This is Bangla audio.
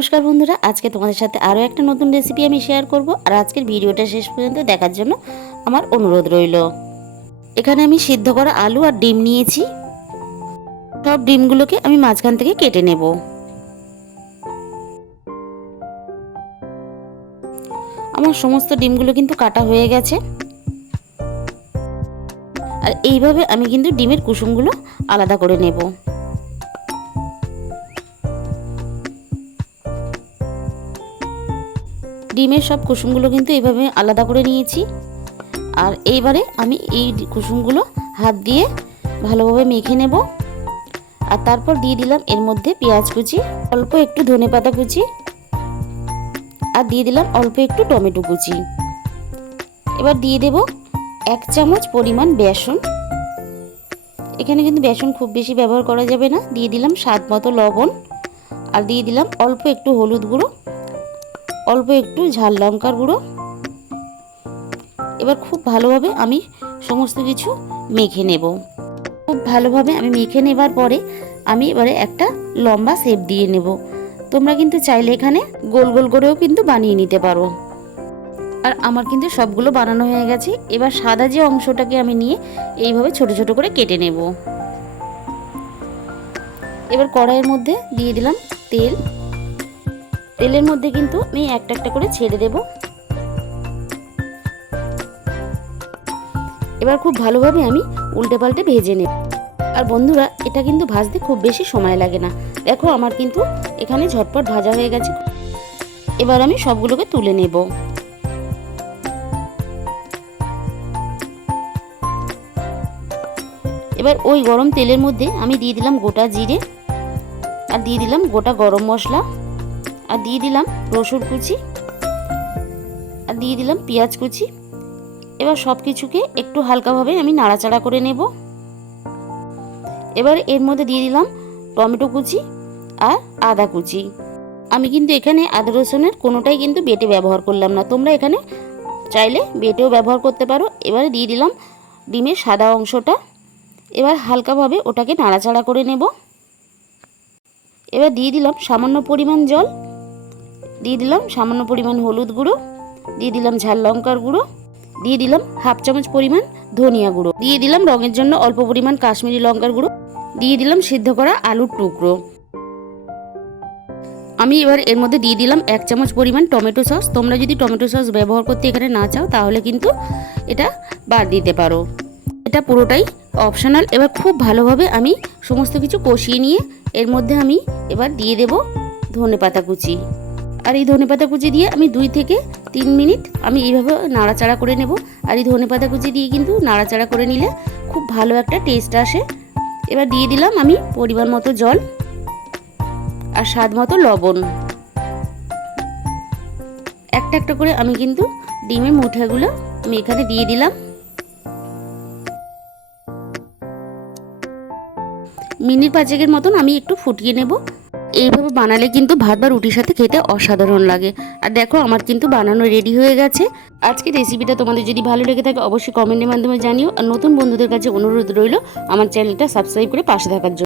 নমস্কার বন্ধুরা, আজকে তোমাদের সাথে আরও একটা নতুন রেসিপি আমি শেয়ার করব। আর আজকের ভিডিওটা শেষ পর্যন্ত দেখার জন্য আমার অনুরোধ রইল। এখানে আমি সিদ্ধ করা আলু আর ডিম নিয়েছি। সব ডিমগুলোকে আমি মাঝখান থেকে কেটে নেব। আমার সমস্ত ডিমগুলো কিন্তু কাটা হয়ে গেছে। আর এইভাবে আমি কিন্তু ডিমের কুসুমগুলো আলাদা করে নেব। ডিমের সব কুসুমগুলো কিন্তু এইভাবে আলাদা করে নিয়েছি। আর এইবারে আমি এই কুসুমগুলো হাত দিয়ে ভালোভাবে মেখে নেব। আর তারপর দিয়ে দিলাম এর মধ্যে পেঁয়াজ কুচি, অল্প একটু ধনেপাতা কুচি, আর দিয়ে দিলাম অল্প একটু টমেটো কুচি। এবার দিয়ে দেব 1 চামচ পরিমাণ বেসন। এখানে কিন্তু বেসন খুব বেশি ব্যবহার করা যাবে না। দিয়ে দিলাম স্বাদ মতো লবণ, আর দিয়ে দিলাম অল্প একটু হলুদ গুঁড়ো, অল্প একটু ঝাল লঙ্কার গুঁড়ো। এবার খুব ভালোভাবে আমি সমস্ত কিছু মেখে নেব। খুব ভালোভাবে আমি মেখে নেবার পরে আমি এবারে একটা লম্বা শেপ দিয়ে নেব। তোমরা কিন্তু চাইলে এখানে গোল গোল করেও কিন্তু বানিয়ে নিতে পারো। আর আমার কিন্তু সবগুলো বানানো হয়ে গেছে। এবার সাদা যে অংশটাকে আমি নিয়ে এইভাবে ছোট ছোট করে কেটে নেব। এবার কড়াইয়ের মধ্যে দিয়ে দিলাম তেল। তেলের মধ্যে কিন্তু আমি একটা একটা করে ছেড়ে দেব। এবার খুব ভালোভাবে আমি উল্টে পাল্টে ভেজে নেব। আর বন্ধুরা, এটা কিন্তু ভাজতে খুব বেশি সময় লাগে না। দেখো আমার কিন্তু এখানে ঝটপট ভাজা হয়ে গেছে। এবার আমি সবগুলোকে তুলে নেব। এবার ওই গরম তেলের মধ্যে আমি দিয়ে দিলাম গোটা জিরে, আর দিয়ে দিলাম গোটা গরম মশলা, আর দিয়ে দিলাম রসুন কুচি, আর দিয়ে দিলাম পেঁয়াজ কুচি। এবার সব কিছুকে একটু হালকাভাবে আমি নাড়াচাড়া করে নেব। এবার এর মধ্যে দিয়ে দিলাম টমেটো কুচি আর আদা কুচি। আমি কিন্তু এখানে আদা রসুনের কোনোটাই কিন্তু বেটে ব্যবহার করলাম না। তোমরা এখানে চাইলে বেটেও ব্যবহার করতে পারো। এবারে দিয়ে দিলাম ডিমের সাদা অংশটা। এবার হালকাভাবে ওটাকে নাড়াচাড়া করে নেব। এবার দিয়ে দিলাম সামান্য পরিমাণ জল, দিয়ে দিলাম সামান্য পরিমাণ হলুদ গুঁড়ো, দিয়ে দিলাম ঝাল লঙ্কার গুঁড়ো, দিয়ে দিলাম 1/2 চামচ পরিমাণ ধনিয়া গুঁড়ো, দিয়ে দিলাম রঙের জন্য অল্প পরিমাণ কাশ্মীরি লঙ্কার গুঁড়ো, দিয়ে দিলাম সিদ্ধ করা আলুর টুকরো। আমি এবার এর মধ্যে দিয়ে দিলাম 1 চামচ পরিমাণ টমেটো সস। তোমরা যদি টমেটো সস ব্যবহার করতে এখানে না চাও তাহলে কিন্তু এটা বাদ দিতে পারো। এটা পুরোটাই অপশনাল। এবার খুব ভালোভাবে আমি সমস্ত কিছু কষিয়ে নিয়ে এর মধ্যে আমি এবার দিয়ে দেব ধনেপাতা কুচি। আর এই ধনেপাতা কুচি দিয়ে আমি 2 থেকে 3 মিনিট আমি এইভাবে নাড়াচাড়া করে নেব। আর এই ধনেপাতা কুচি দিয়ে কিন্তু নাড়াচাড়া করে নিলে খুব ভালো একটা টেস্ট আসে। এবার দিয়ে দিলাম আমি পরিমাণ মতো জল আর স্বাদ মতো লবণ। একটা একটা করে আমি কিন্তু ডিমের মুঠাগুলো আমি এখানে দিয়ে দিলাম। মিনিট 5 মতন আমি একটু ফুটিয়ে নেব। এইভাবে বানালে কিন্তু ভাত বা রুটির সাথে খেতে অসাধারণ লাগে। আর দেখো আমার কিন্তু বানানো রেডি হয়ে গেছে। আজকের রেসিপিটা তোমাদের যদি ভালো লেগে থাকে অবশ্যই কমেন্টের মাধ্যমে জানিও। আর নতুন বন্ধুদের কাছে অনুরোধ রইল আমার চ্যানেলটা সাবস্ক্রাইব করে পাশে থাকার জন্য।